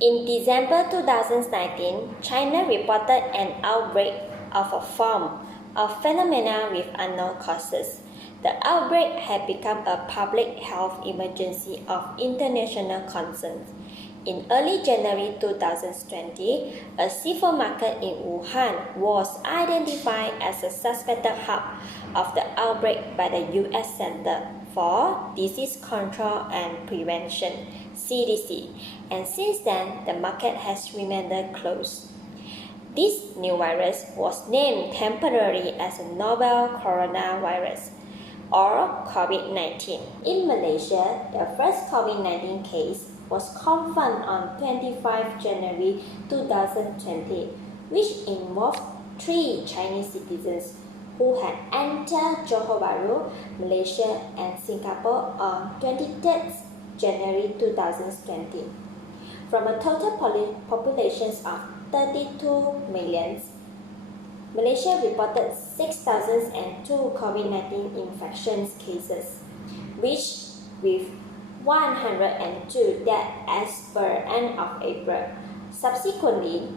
In December 2019, China reported an outbreak of a form of phenomena with unknown causes. The outbreak had become a public health emergency of international concern. In early January 2020, a seafood market in Wuhan was identified as a suspected hub of the outbreak by the U.S. Center for Disease Control and Prevention (CDC), and since then the market has remained closed. This new virus was named temporarily as a novel coronavirus or COVID-19. In Malaysia, the first COVID-19 case was confirmed on 25 January 2020, which involved 3 Chinese citizens who had entered Johor Bahru, Malaysia and Singapore on 23 January 2020. From a total population of 32 million, Malaysia reported 6,002 COVID-19 infection cases, which with 102 deaths as per end of April. Subsequently,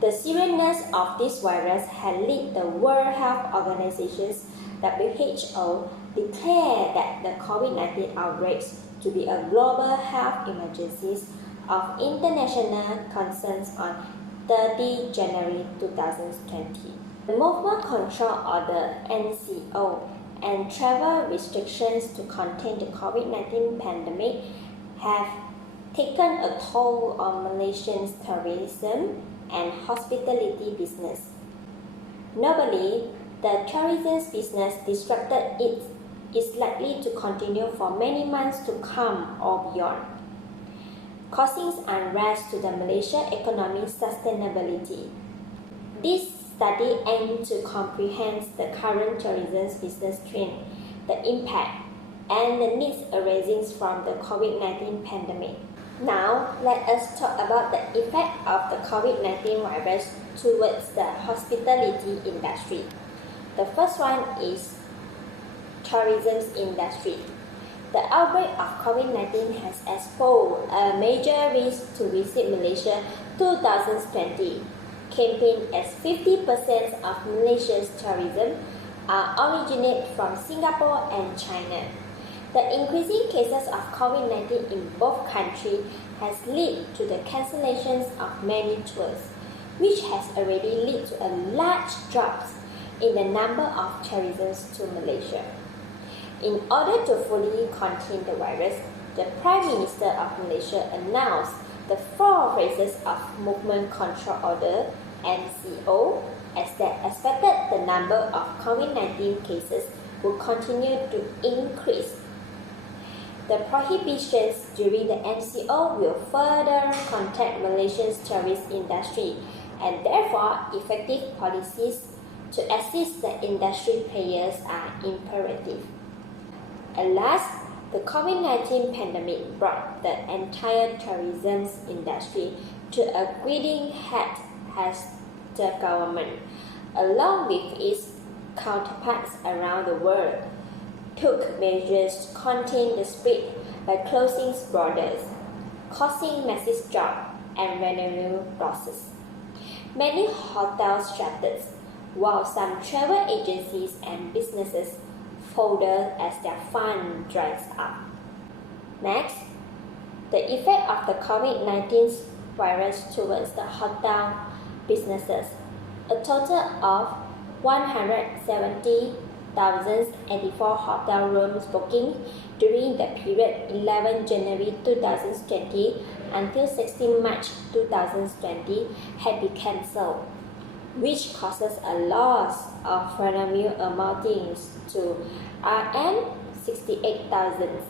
the seriousness of this virus had led the World Health Organization (WHO) declare that the COVID-19 outbreaks to be a global health emergency of international concerns on 30 January 2020. The Movement Control Order (MCO) and travel restrictions to contain the COVID-19 pandemic have taken a toll on Malaysian tourism and hospitality business. Notably, the tourism business disrupted is likely to continue for many months to come or beyond, causing unrest to the Malaysian economic sustainability. This study aims to comprehend the current tourism business trend, the impact, and the needs arising from the COVID-19 pandemic. Now, let us talk about the effect of the COVID-19 virus towards the hospitality industry. The first one is tourism industry. The outbreak of COVID-19 has exposed a major risk to Visit Malaysia 2020 campaign, as 50% of Malaysia's tourism are originate from Singapore and China. The increasing cases of COVID-19 in both countries has led to the cancellations of many tours, which has already led to a large drop in the number of tourists to Malaysia. In order to fully contain the virus, the Prime Minister of Malaysia announced the 4 phases of Movement Control Order (MCO), as they expected the number of COVID-19 cases will continue to increase. The prohibitions during the MCO will further contact Malaysia's tourist industry, and therefore effective policies to assist the industry players are imperative. At last, the COVID-19 pandemic brought the entire tourism industry to a grinding halt as the government, along with its counterparts around the world, took measures to contain the spread by closing borders, causing massive drop and revenue losses. Many hotels shuttered, while some travel agencies and businesses folded as their fund dries up. Next, the effect of the COVID-19 virus towards the hotel businesses. A total of 170,084 hotel rooms bookings during the period 11 January 2020 until 16 March 2020 had been cancelled, which causes a loss of revenue amounting to Rm 68,000.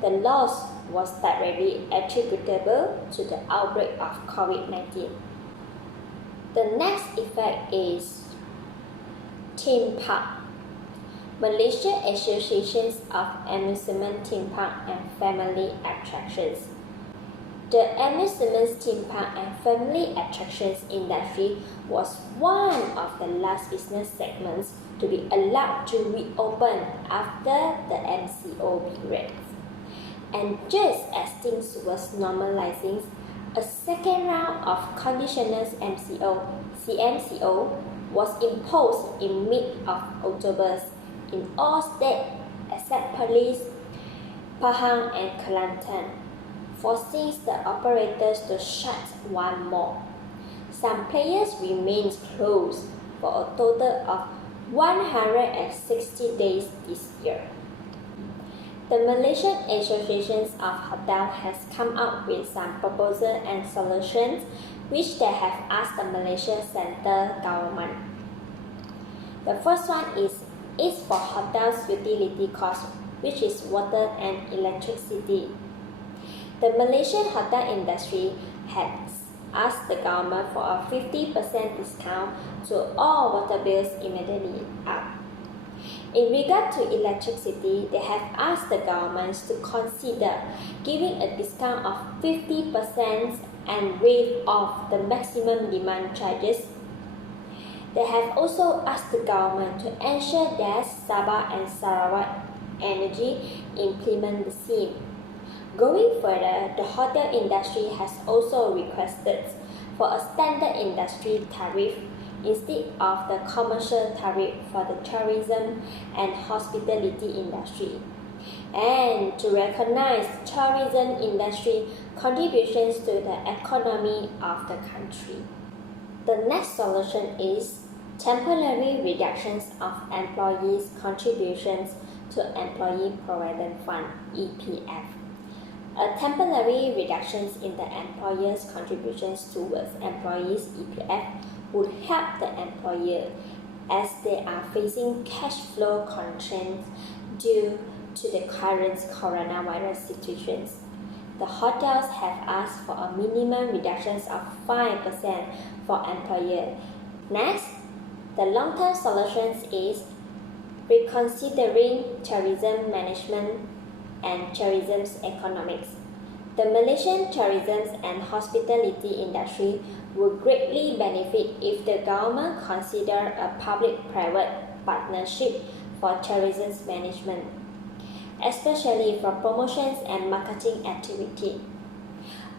The loss was directly attributable to the outbreak of COVID-19. The next effect is theme park. Malaysia Associations of Amusement Theme Park and Family Attractions. The amusement theme park and family attractions industry was one of the last business segments to be allowed to reopen after the MCO period. And just as things was normalizing, A second round of conditional CMCO was imposed in mid-October in all states except Police, Pahang and Kelantan, forcing the operators to shut one more. Some players remained closed for a total of 160 days this year. The Malaysian Association of Hotels has come up with some proposals and solutions which they have asked the Malaysian central government. The first one is for hotels' utility costs, which is water and electricity. The Malaysian hotel industry has asked the government for a 50% discount to all water bills immediately up. In regard to electricity, they have asked the governments to consider giving a discount of 50% and waive off the maximum demand charges. They have also asked the government to ensure that Sabah and Sarawak Energy implement the same. Going further, the hotel industry has also requested for a standard industry tariff instead of the commercial tariff for the tourism and hospitality industry, and to recognize tourism industry contributions to the economy of the country. The next solution is temporary reductions of employees' contributions to Employee Provident Fund (EPF). A temporary reductions in the employer's contributions towards employees' EPF would help the employer as they are facing cash flow constraints due to the current coronavirus situations. The hotels have asked for a minimum reductions of 5% for employer. Next, the long-term solutions is reconsidering tourism management and tourism's economics. The Malaysian tourism and hospitality industry would greatly benefit if the government consider a public-private partnership for tourism management, especially for promotions and marketing activity.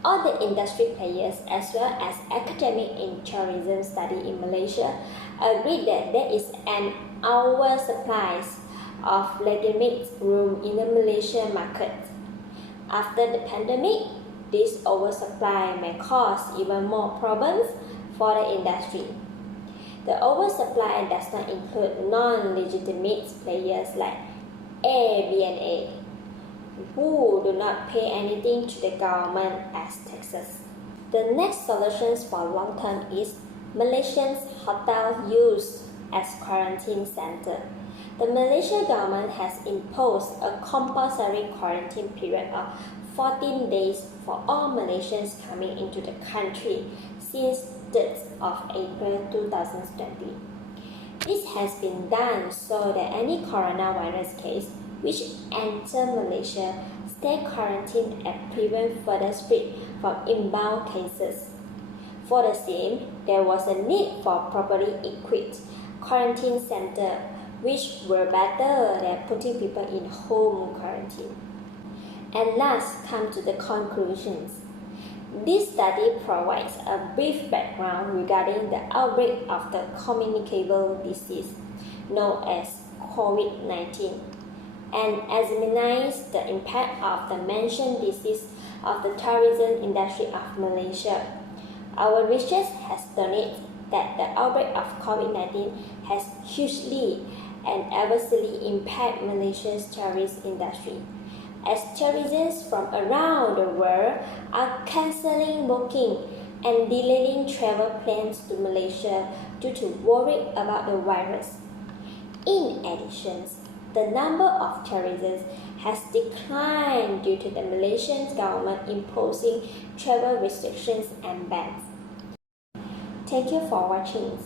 All the industry players as well as academics in tourism study in Malaysia agree that there is an oversupply of legitimate room in the Malaysian market. After the pandemic, this oversupply may cause even more problems for the industry. The oversupply does not include non-legitimate players like Airbnb, who do not pay anything to the government as taxes. The next solutions for long term is Malaysians hotel used as quarantine center. The Malaysian government has imposed a compulsory quarantine period of 14 days for all Malaysians coming into the country since 3rd of April 2020. This has been done so that any coronavirus case which enter Malaysia stay quarantined and prevent further spread from inbound cases. For the same, there was a need for properly equipped quarantine center which were better than putting people in home quarantine. And last, come to the conclusions. This study provides a brief background regarding the outbreak of the communicable disease known as COVID-19 and examines the impact of the mentioned disease of the tourism industry of Malaysia. Our research has demonstrated that the outbreak of COVID-19 has hugely and adversely impacted Malaysia's tourist industry, as tourists from around the world are cancelling booking and delaying travel plans to Malaysia due to worry about the virus. In addition, the number of tourists has declined due to the Malaysian government imposing travel restrictions and bans. Thank you for watching.